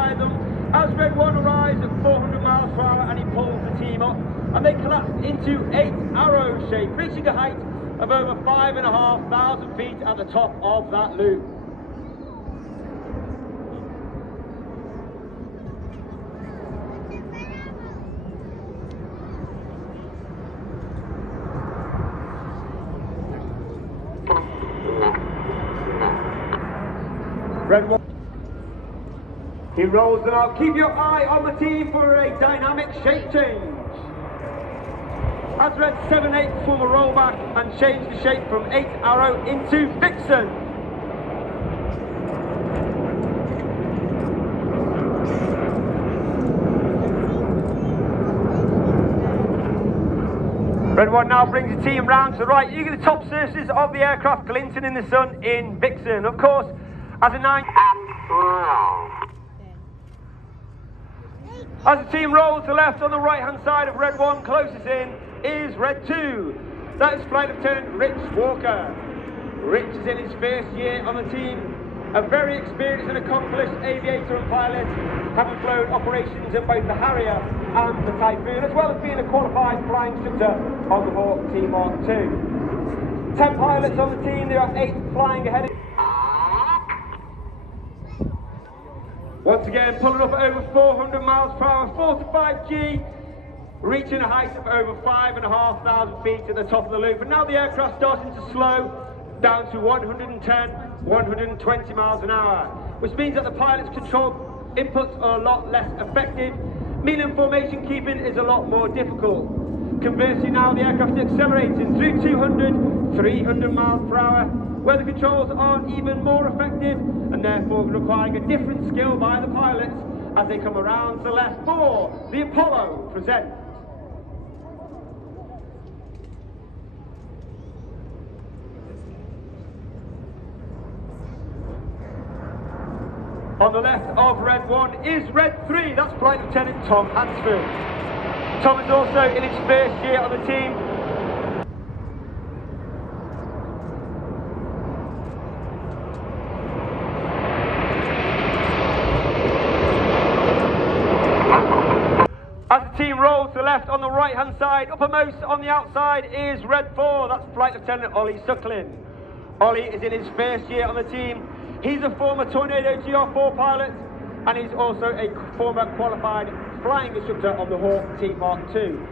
behind them. As Red 1 arrives at 400 miles per hour and he pulls the team up, and they collapse into 8 arrow shape, reaching a height of over 5,500 feet at the top of that loop. Red 1. He rolls them out. Keep your eye on the team for a dynamic shape change. As Red 7-8 form a rollback and change the shape from 8 arrow into vixen. Red 1 now brings the team round to the right. You get the top surfaces of the aircraft glinting in the sun in vixen. Of course, as a 9. As the team rolls to the left on the right hand side of Red 1, closest in is Red 2. That is Flight Lieutenant Rich Walker. Rich is in his first year on the team, a very experienced and accomplished aviator and pilot, having flown operations in both the Harrier and the Typhoon, as well as being a qualified flying instructor on the Hawk T-Mark 2. 10 pilots on the team, there are 8 flying ahead. Once again, pulling up at over 400 miles per hour, 45G, reaching a height of over 5,500 feet at the top of the loop. And now the aircraft starting to slow down to 110, 120 miles an hour, which means that the pilot's control inputs are a lot less effective, meaning formation keeping is a lot more difficult. Conversely, now the aircraft is accelerating through 200, 300 miles per hour, where the controls aren't even more effective and therefore requiring a different skill by the pilots as they come around to the left for the Apollo present. On the left of Red 1 is Red 3, that's Flight Lieutenant Tom Hansfield. Tom is also in his first year on the team. As the team rolls to the left on the right hand side, uppermost on the outside is Red 4, that's Flight Lieutenant Ollie Suckling. Ollie is in his first year on the team. He's a former Tornado GR4 pilot and he's also a former qualified flying instructor on the Hawk T-Mark 2.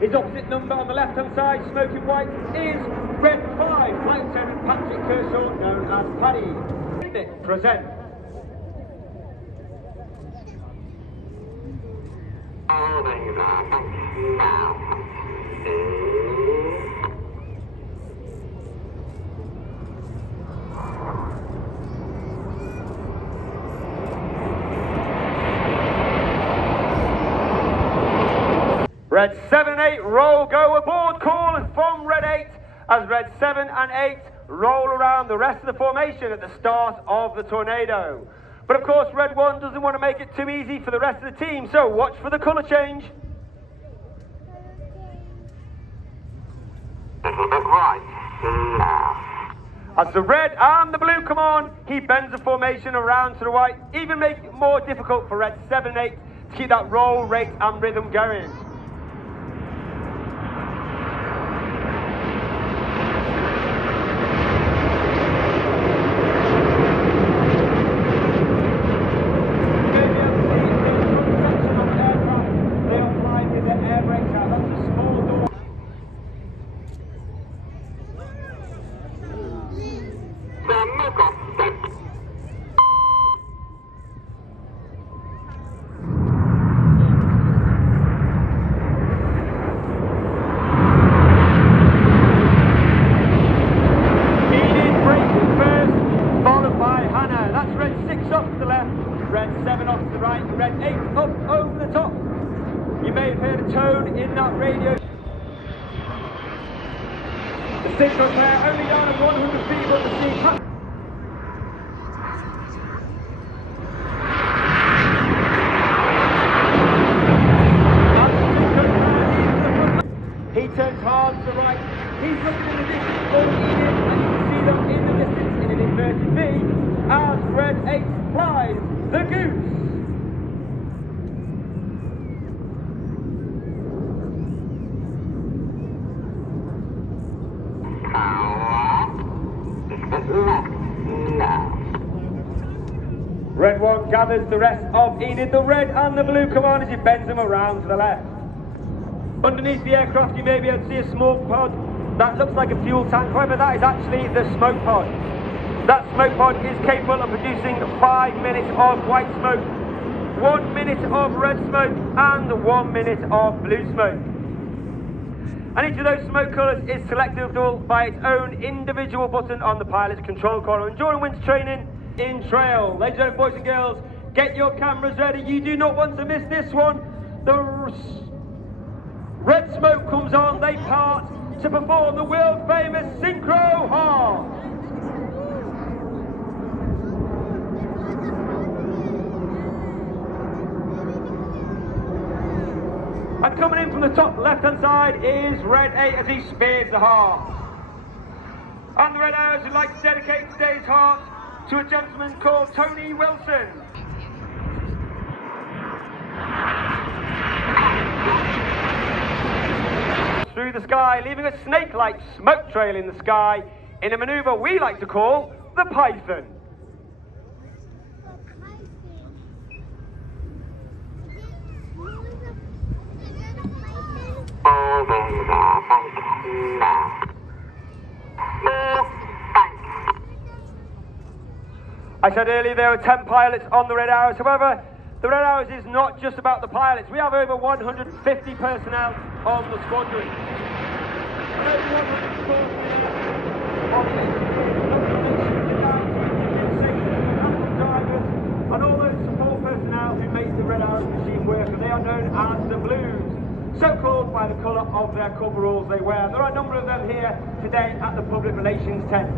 His opposite number on the left hand side, smoking white, is Red 5, Flight Lieutenant Patrick Kershaw, known as Paddy. Present. Red 7 and 8 roll, go aboard call from Red 8 as Red 7 and 8 roll around the rest of the formation at the start of the Tornado. But of course Red 1 doesn't want to make it too easy for the rest of the team, so watch for the colour change. As the red and the blue come on, he bends the formation around to the right, even making it more difficult for Red 7 and 8 to keep that roll, rate and rhythm going. Red 7 off to the right, Red 8 up over the top. You may have heard a tone in that radio. The Synchro player only down at 100 feet above the sea. He turns hard to the right. He's looking in the distance for Eden, and you can see them in the distance in an inverted V as Red 8 flies the Goose. gathers the rest of Enid. The red and the blue come on as he bends them around to the left. Underneath the aircraft you may be able to see a small pod that looks like a fuel tank, however that is actually the smoke pod. That smoke pod is capable of producing 5 minutes of white smoke, 1 minute of red smoke and 1 minute of blue smoke. And each of those smoke colours is selectable by its own individual button on the pilot's control column. And during winter training in trail, ladies and boys and girls, get your cameras ready. You do not want to miss this one. The red smoke comes on, they part to perform the world famous Synchro Heart. And coming in from the top left-hand side is Red 8 as he spears the heart. And the Red Arrows would like to dedicate today's heart to a gentleman called Tony Wilson. Through the sky, leaving a snake-like smoke trail in the sky in a manoeuvre we like to call the Python. I said earlier there were 10 pilots on the Red Arrows. However, the Red Arrows is not just about the pilots. We have over 150 personnel on the squadron. And over 140 on the drivers and all those support personnel who make the Red Arrows machine work, and they are known as the Blues, so called by the colour of their coveralls they wear. There are a number of them here today at the Public Relations tent.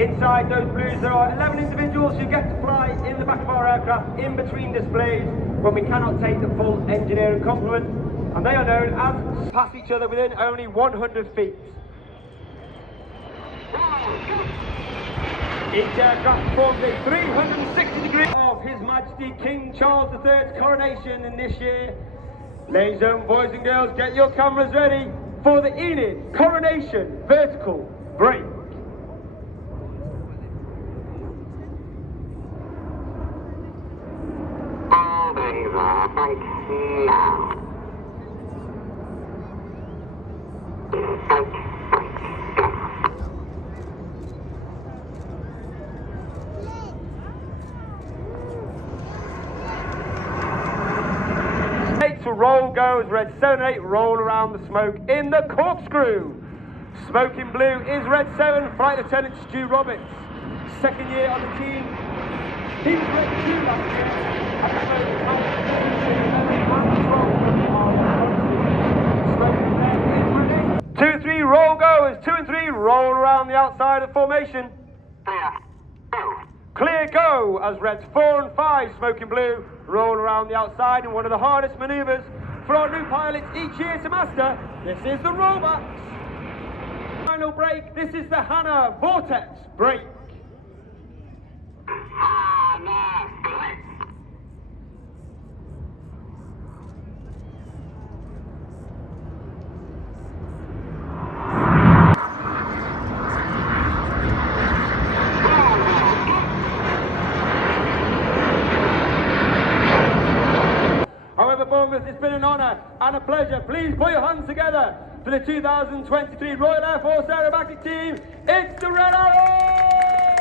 Inside those Blues there are 11 individuals who get to fly in the back of our aircraft in between displays when we cannot take the full engineering complement, and they are known as pass each other within only 100 feet. Each aircraft forms a 360 degree of His Majesty King Charles III's coronation in this year. Ladies and boys and girls, get your cameras ready for the Enid Coronation Vertical Break. To roll goes Red 7 and 8 roll around the smoke in the corkscrew. Smoking blue is Red 7 Flight Lieutenant Stu Roberts, second year on the team. He was Red 2 last year. 2 and 3 roll goes. 2 and 3 roll around the outside of formation. Clear go as Reds 4 and 5 Smoking Blue roll around the outside in one of the hardest manoeuvres for our new pilots each year to master. This is the rollbacks. Final break. This is the Hannah Vortex break. Bournemouth, it's been an honour and a pleasure. Please put your hands together for the 2023 Royal Air Force Aerobatic Team. It's the Red Arrows!